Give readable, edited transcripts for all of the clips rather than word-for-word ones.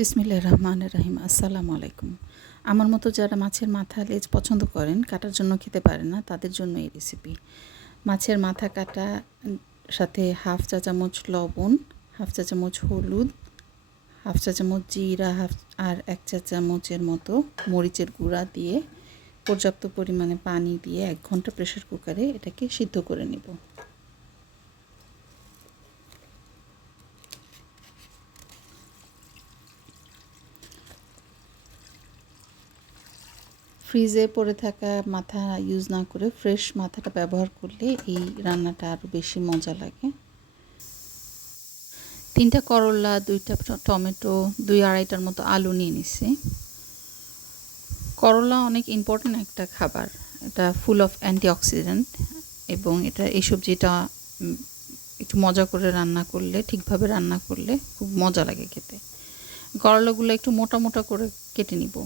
বিসমিল্লাহির রহমানির রহিম। আসসালামু আলাইকুম। আমার মতো যারা মাছের মাথা লেজ পছন্দ করেন, কাটার জন্য খেতে পারেন না, তাদের জন্য এই রেসিপি। মাছের মাথা কাটা, সাথে হাফ চা চামচ লবণ, হাফ চা চামচ হলুদ, হাফ চা চামচ জিরা, আর 1 চা চামচের মতো মরিচের গুঁড়া দিয়ে পর্যাপ্ত পরিমাণে পানি দিয়ে 1 ঘন্টা প্রেসার কুকারে এটাকে সিদ্ধ করে নেব। ফ্রিজে পড়ে থাকা মাথা ইউজ না করে ফ্রেশ মাথাটা ব্যবহার করলে এই রান্নাটা আরও বেশি মজা লাগে। 3টা করলা, 2টা টমেটো, 2-2.5টার মতো আলু নিয়ে নিছি। করলা অনেক ইম্পর্ট্যান্ট একটা খাবার। এটা ফুল অফ অ্যান্টিঅক্সিডেন্ট এবং এই সবজিটা একটু মজা করে রান্না করলে, ঠিকভাবে রান্না করলে খুব মজা লাগে খেতে। করলাগুলো একটু মোটা মোটা করে কেটে নিব।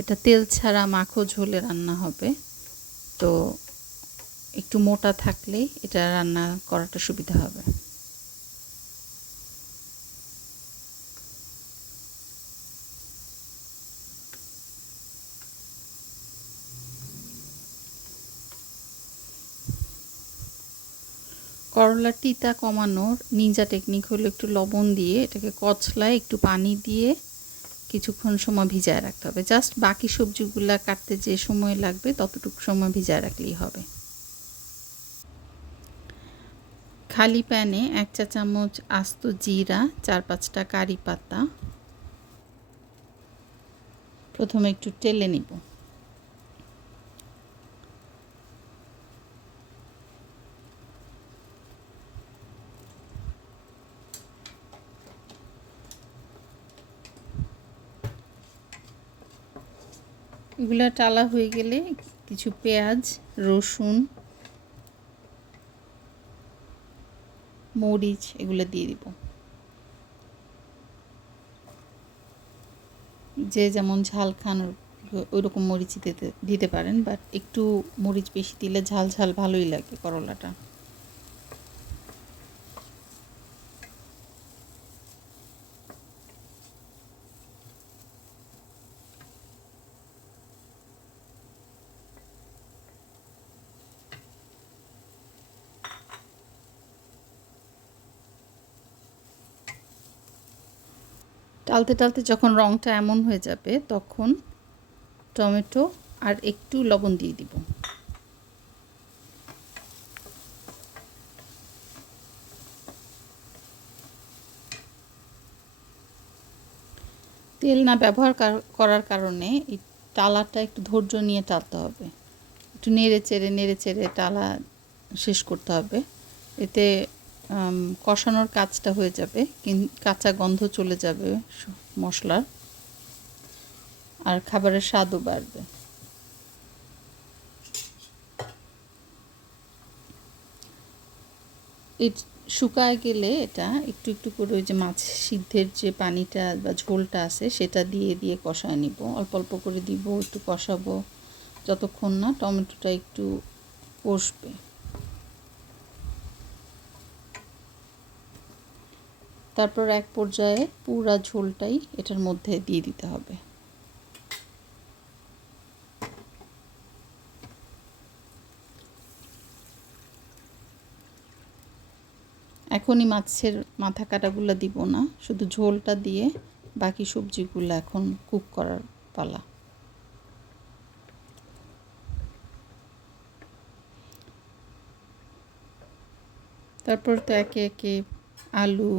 এটা তেল ছাড়া মাখো ঝোলে রান্না হবে, তো একটু মোটা থাকলেই এটা রান্না করাটা সুবিধা হবে। করলার তিতা কমানোর নিনজা টেকনিক হলো একটু লবণ দিয়ে এটাকে কচলায় একটু পানি দিয়ে কিছুক্ষণ সময় ভিজায় রাখতে হবে। জাস্ট বাকি সবজিগুলা কাটতে যে সময় লাগবে ততটুকু সময় ভিজায় রাখলেই হবে। খালি প্যানে 1 চা চামচ আস্ত জিরা, 4-5টা কারি পাতা প্রথমে একটু টেলে নিব। এগুলা টালা হয়ে গেলে কিছু পেঁয়াজ, রসুন, মরিচ এগুলো দিয়ে দিব। যে যেমন ঝাল খান ওইরকম মরিচ দিতে পারেন, বাট একটু মরিচ বেশি দিলে ঝাল ঝাল ভালোই লাগে করলাটা। টালতে টালতে যখন রঙটা এমন হয়ে যাবে তখন টমেটো আর একটু লবণ দিয়ে দিব। তেল না ব্যবহার করার কারণে এই টালাটা একটু ধৈর্য নিয়ে টালতে হবে। একটু নেড়ে চেড়ে টালা শেষ করতে হবে। এতে কষানোর কাজটা হয়ে যাবে, কাঁচা গন্ধ চলে যাবে মশলার, আর খাবারের স্বাদও বাড়বে। শুকায় গেলে এটা একটু একটু করে ওই যে মাছ সিদ্ধের যে পানিটা বা ঝোলটা আছে সেটা দিয়ে দিয়ে কষায় নিব। অল্প অল্প করে দিব, একটু কষাবো যতক্ষণ না টমেটোটা একটু কষবে। তারপর এক পর্যায়ে পুরা ঝোলটাই এটার মধ্যে দিয়ে দিতে হবে। এখনই মাছের মাথা কাটাগুলো দিব না, শুধু ঝোলটা দিয়ে বাকি সবজিগুলো এখন কুক করার পালা। তারপর তো একে একে আলু,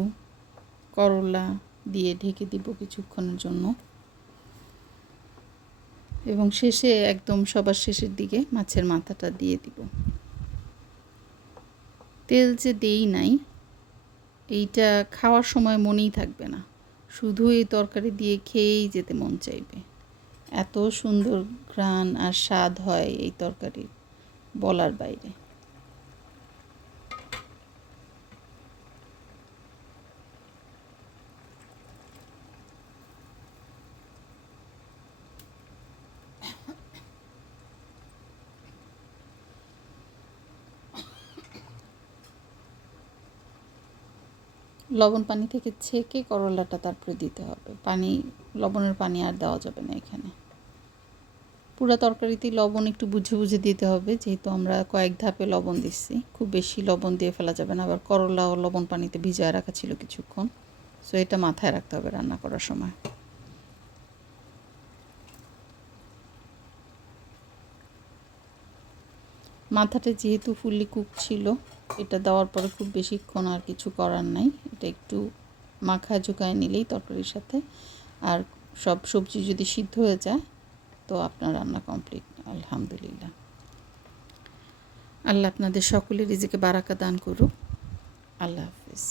করলা দিয়ে ঢেকে দিব কিছুক্ষণের জন্য, এবং শেষে একদম সবার শেষের দিকে মাছের মাথাটা দিয়ে দিব। তেল যে দেই নাই এইটা খাওয়ার সময় মনেই থাকবে না, শুধু এই তরকারি দিয়ে খেয়েই যেতে মন চাইবে। এত সুন্দর ঘ্রাণ আর স্বাদ হয় এই তরকারির, বলার বাইরে। লবণ পানি থেকে ছেঁকে করলাটা তারপরে দিতে হবে, লবণের পানি আর দেওয়া যাবে না এখানে। পুরো তরকারিতেই লবণ একটু বুঝে বুঝে দিতে হবে, যেহেতু আমরা কয়েক ধাপে লবণ দিচ্ছি। খুব বেশি লবণ দিয়ে ফেলা যাবে না, আবার করলাও লবণ পানিতে ভিজায় রাখা ছিল কিছুক্ষণ, সো এটা মাথায় রাখতে হবে রান্না করার সময়। মাথাটা যেহেতু ফুললি কুক ছিল, এটা দেওয়ার পরে খুব বেশিক্ষণ আর কিছু করার নাই, এটা একটু মাখায় ঝুঁকায় নিলেই তরকারির সাথে, আর সব সবজি যদি সিদ্ধ হয়ে যায় তো আপনার রান্না কমপ্লিট। আলহামদুলিল্লাহ। আল্লাহ আপনাদের সকলের রিজিকে বারাকা দান করুক। আল্লাহ হাফিজ।